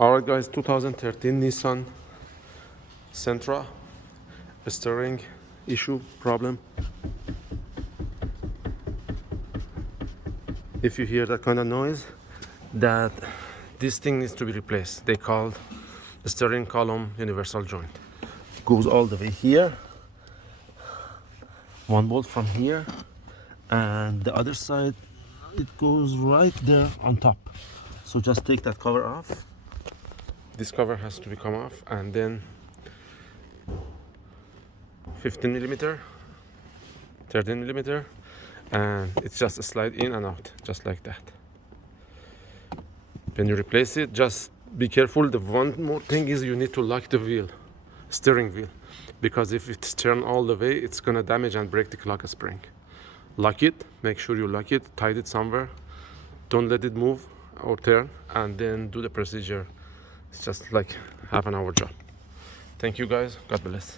Alright guys, 2013 Nissan Sentra, steering issue, problem. If you hear that kind of noise, that this thing needs to be replaced. They call the steering column universal joint. Goes all the way here, one bolt from here, and the other side it goes right there on top. So just take that cover off. This cover has to come off, and then 15 millimeter, 13 millimeter, and it's just a slide in and out, just like that. When you replace it, just be careful. The one more thing is you need to lock the wheel, steering wheel, because if it's turned all the way, it's gonna damage and break the clock spring. Lock it, make sure you lock it, tie it somewhere, don't let it move or turn, and then do the procedure. It's just like half an hour job. Thank you guys, God bless.